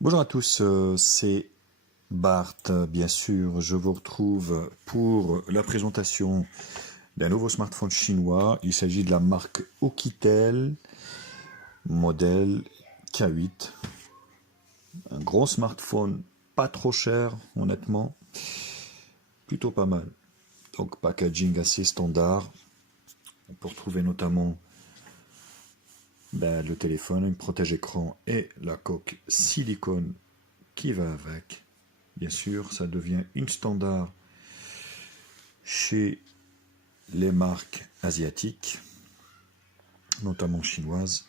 Bonjour à tous, c'est Bart, bien sûr. Je vous retrouve pour la présentation d'un nouveau smartphone chinois. Il s'agit de la marque Oukitel, modèle K8. Un gros smartphone, pas trop cher, honnêtement. Plutôt pas mal. Donc, packaging assez standard. On peut retrouver notamment le téléphone, une protège-écran et la coque silicone qui va avec. Bien sûr, ça devient une standard chez les marques asiatiques, notamment chinoises.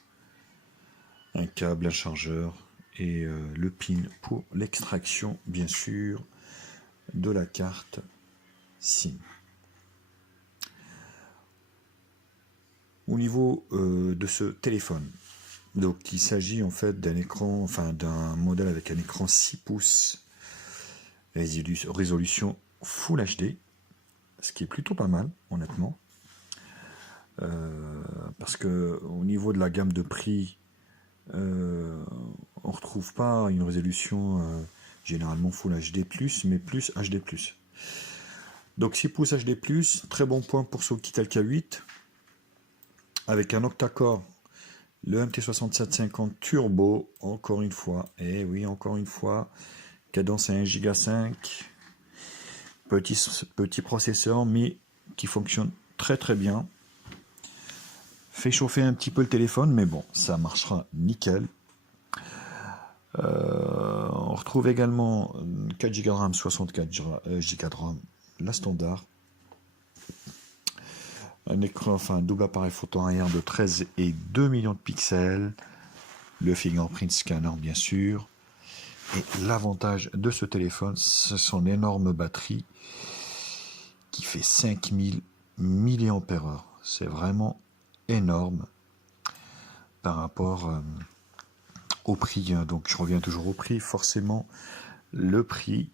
Un câble, un chargeur et le pin pour l'extraction, bien sûr, de la carte SIM. Au niveau de ce téléphone, donc il s'agit en fait d'un écran, enfin d'un modèle avec un écran 6 pouces, résolution Full HD, ce qui est plutôt pas mal, honnêtement. Parce que au niveau de la gamme de prix, on retrouve pas une résolution généralement Full HD+, mais plus HD+. Donc 6 pouces HD+, très bon point pour ce Oukitel K8, avec un octa-core, le MT6750 Turbo, encore une fois, et oui, encore une fois, cadence à 1,5 Go, petit processeur, mais qui fonctionne très très bien. Fait chauffer un petit peu le téléphone, mais bon, ça marchera nickel. On retrouve également 4 Go de RAM, 64 Go de RAM, la standard. Un écran, enfin un double appareil photo arrière de 13 et 2 millions de pixels. Le fingerprint scanner, bien sûr. Et l'avantage de ce téléphone, c'est son énorme batterie qui fait 5000 mAh. C'est vraiment énorme par rapport au prix. Donc je reviens toujours au prix. Forcément, le prix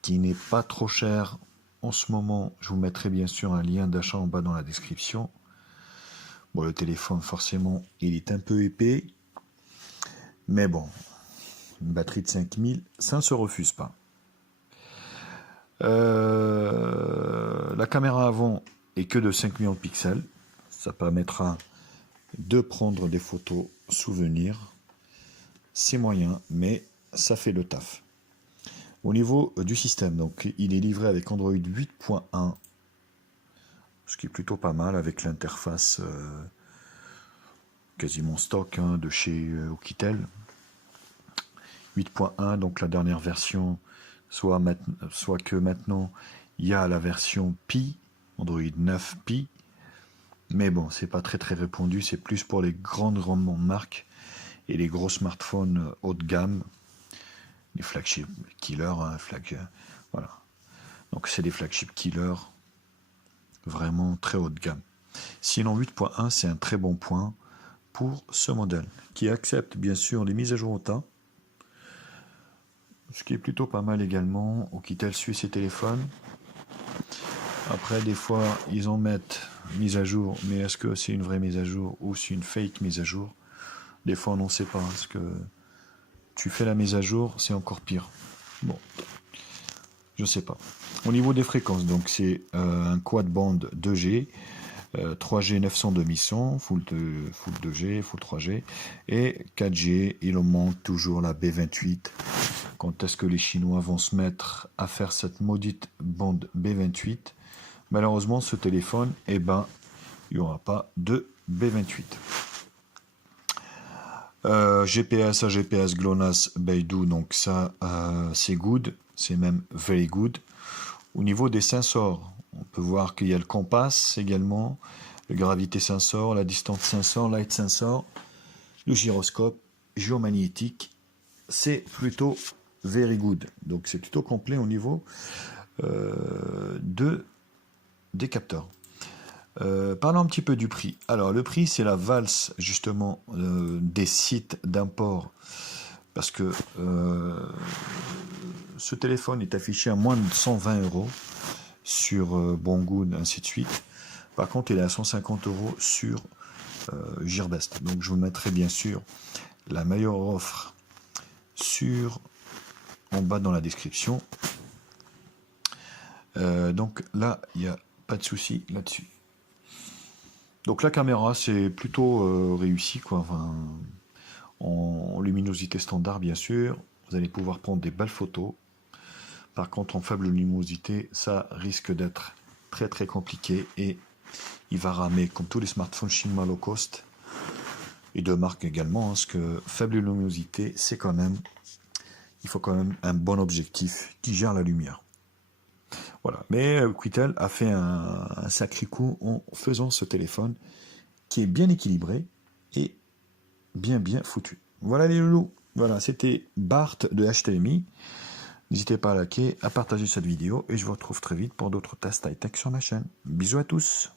qui n'est pas trop cher en ce moment. Je vous mettrai bien sûr un lien d'achat en bas dans la description. Bon, le téléphone, forcément, il est un peu épais. Mais bon, une batterie de 5000, ça ne se refuse pas. La caméra avant est que de 5 millions de pixels. Ça permettra de prendre des photos souvenirs. C'est moyen, mais ça fait le taf. Au niveau du système, donc il est livré avec Android 8.1, ce qui est plutôt pas mal avec l'interface quasiment stock de chez Oukitel. 8.1, donc la dernière version, soit que maintenant il y a la version Pi, Android 9 Pi, mais bon, c'est pas très très répandu, c'est plus pour les grandes marques et les gros smartphones haut de gamme, les flagship killers, voilà. Donc c'est des flagship killers vraiment très haut de gamme. Sinon 8.1 c'est un très bon point pour ce modèle, qui accepte bien sûr les mises à jour au tas, ce qui est plutôt pas mal également. Oukitel suit ses téléphones. Après, des fois, ils en mettent mise à jour, mais est-ce que c'est une vraie mise à jour ou c'est une fake mise à jour? Des fois, on n'en sait pas. Est-ce que tu fais la mise à jour, c'est encore pire. Bon, je sais pas. Au niveau des fréquences, donc c'est un quad band 2G, 3G 900-2100, full 2G, full 3G, et 4G, il en manque toujours la B28. Quand est-ce que les Chinois vont se mettre à faire cette maudite bande B28? Malheureusement, ce téléphone, eh ben, il n'y aura pas de B28. GPS, AGPS, GLONASS, Beidou, donc ça, c'est good, c'est même very good. Au niveau des sensors, on peut voir qu'il y a le compass également, le gravité sensor, la distance sensor, light sensor, le gyroscope, géomagnétique. C'est plutôt very good. Donc c'est plutôt complet au niveau des capteurs. Parlons un petit peu du prix. Alors le prix, c'est la valse justement des sites d'import, parce que ce téléphone est affiché à moins de 120 € sur Banggood, ainsi de suite. Par contre, il est à 150 € sur Gearbest. Donc je vous mettrai bien sûr la meilleure offre en bas dans la description. Donc là, il n'y a pas de souci là-dessus. Donc la caméra, c'est plutôt réussi, quoi. Enfin, en luminosité standard, bien sûr. Vous allez pouvoir prendre des belles photos. Par contre, en faible luminosité, ça risque d'être très très compliqué et il va ramer comme tous les smartphones chinois low cost et de marque également, parce que faible luminosité, c'est quand même, il faut quand même un bon objectif qui gère la lumière. Voilà. Mais Quitel a fait un sacré coup en faisant ce téléphone qui est bien équilibré et bien foutu. Voilà les loulous. Voilà, c'était Bart de HTMI. N'hésitez pas à liker, à partager cette vidéo et je vous retrouve très vite pour d'autres tests high-tech sur ma chaîne. Bisous à tous.